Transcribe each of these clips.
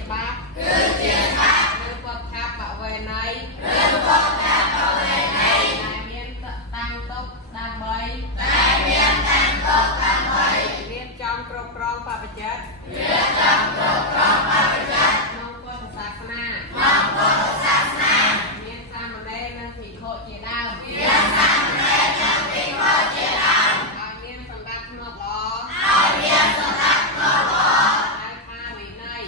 ច្បាប់គឺជាច្បាប់ឬបទថាបវេណីដែលមានតាំងទុកដើម្បីរៀបចំគ្រប់គ្រងបព្វជិតក្នុងពុទ្ធសាសនាមានសាមណេរនិងភិក្ខុជាដើមឲ្យមានសណ្ដាប់ធ្នាប់ល្អហៅថាវិន័យ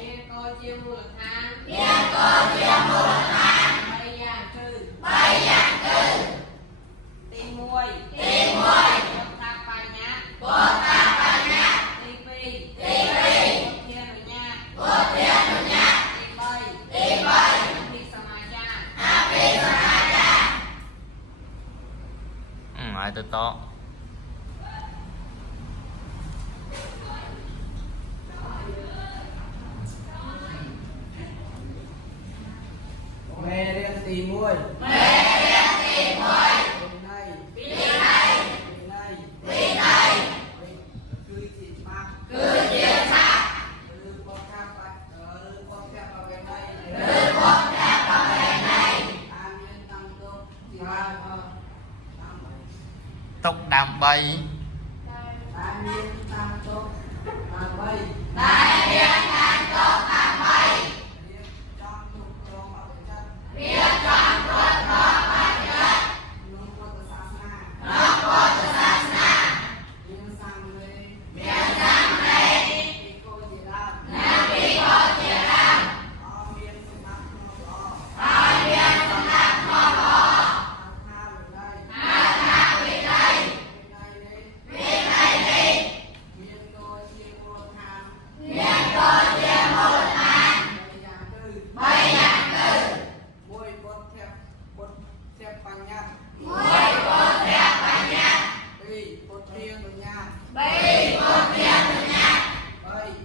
មានគោលជាមូលដ្ឋាន3យ៉ាងគឺទី1ពុទ្ធបញ្ញត្តិទី2ពុទ្ធានុញ្ញាតទី3អភិសមាចារឲ្យទៅតមេរៀនទី1វិន័យគឺជាច្បាប់ឬបទថាបវេណីអាមានតាំងទុកជាដើមទុកដើម្បី អាមានតាំងទុកដើម្បី រៀបចំគ្រប់គ្រងបព្វជិតក្នុងពុទ្ធសាសនាមានសាមណេរភិក្ខុជាដើមអមានសមាធិល្អហៅថាវិន័យមានគោលជាមូលដ្ឋាន3យ៉ាងគឺមួយពុទ្ធាបញ្ញត្តិពីរពុទ្ធានុញ្ញាត3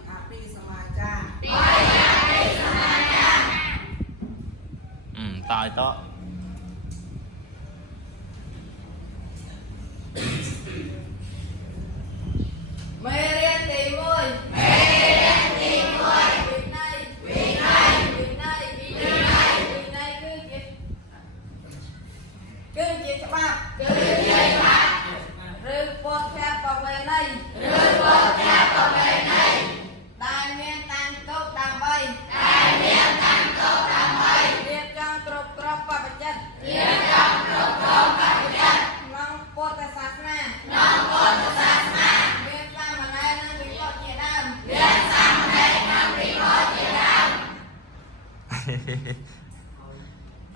អភិសមាចារតើតមេរៀនទី1វិន័យគឺជាច្បាប់ឬពុទ្ធបវេណីដែលមានតាំងទុកដើម្បីរៀបចំគ្រប់គ្រងបព្វជិតក្នុងពុទ្ធសាសនាមានសាមណេរនិងភិក្ខុជាដើម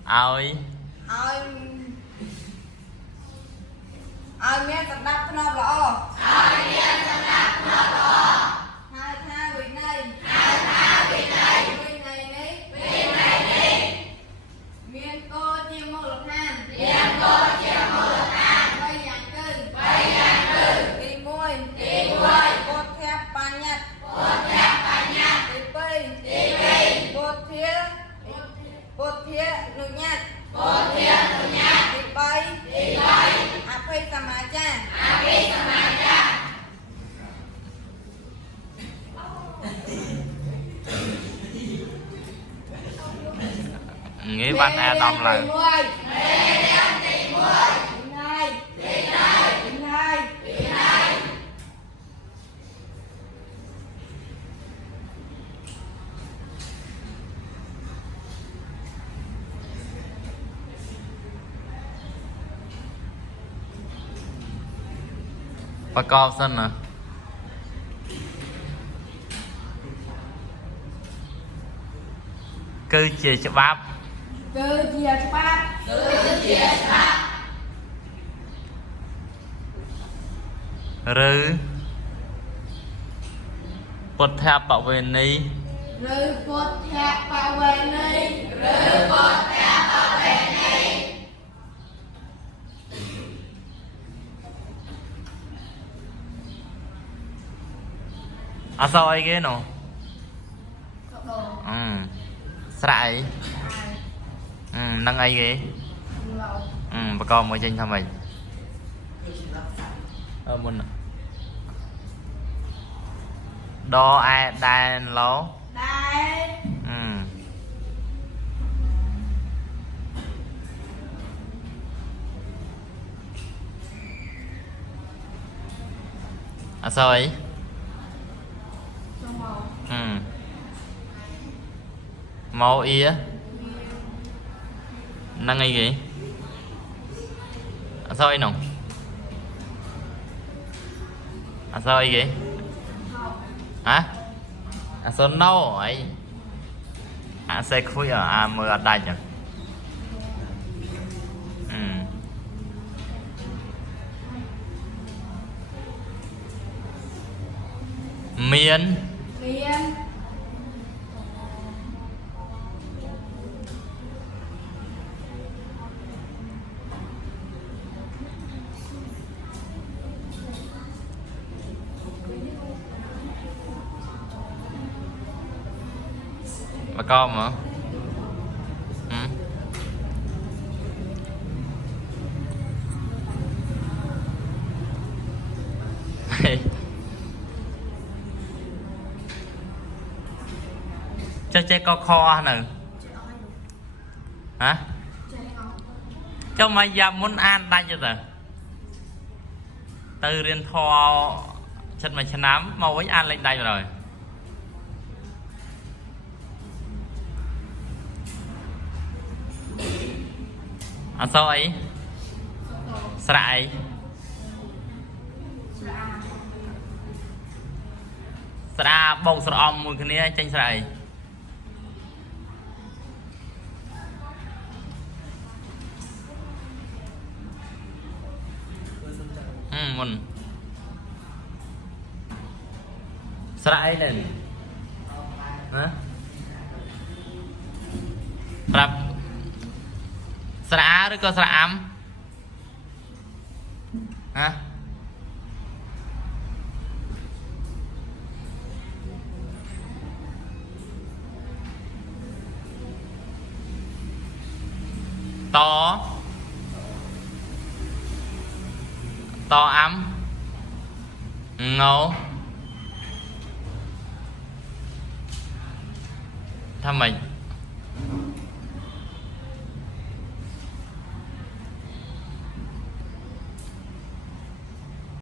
ឲ្យមានសណ្ដាប់ធ្នាប់ល្អហៅថាវិន័យនេះមានគោលជាមូលដ្ឋាន3យ៉ាងគឺទី1ពុទ្ធាបញ្ញត្តិទី2ពុទ្ធានុញ្ញាតទី3អភិសមាចារងាយបានអាដាមឡើងប្រកបសិនណាគឺជាច្បាប់ឬពុទ្ធបវេណីអសអីគេនោះស្រែអីនឹងអីគេបកមកចេញថាម៉េចមុន đo ai đai lố đai sao ấy trong màu màu ý năng ấy gì sao ấy nồng sao ấy gì hả sao nâu ấy sẽ khui ở mưa ở đây nhỉ miền miền bà con mà chơi có kho nè hả cho mày giờ muốn ăn đây chưa rồi từ riêng kho chân mày chân nắm mau với ăn lên đây rồi sao ấy sải sạ bông sạ om mùi cái này chanh sải mình sải lên hả rập sạ rồi có sạ ấm hả to to ấm ngôทำไม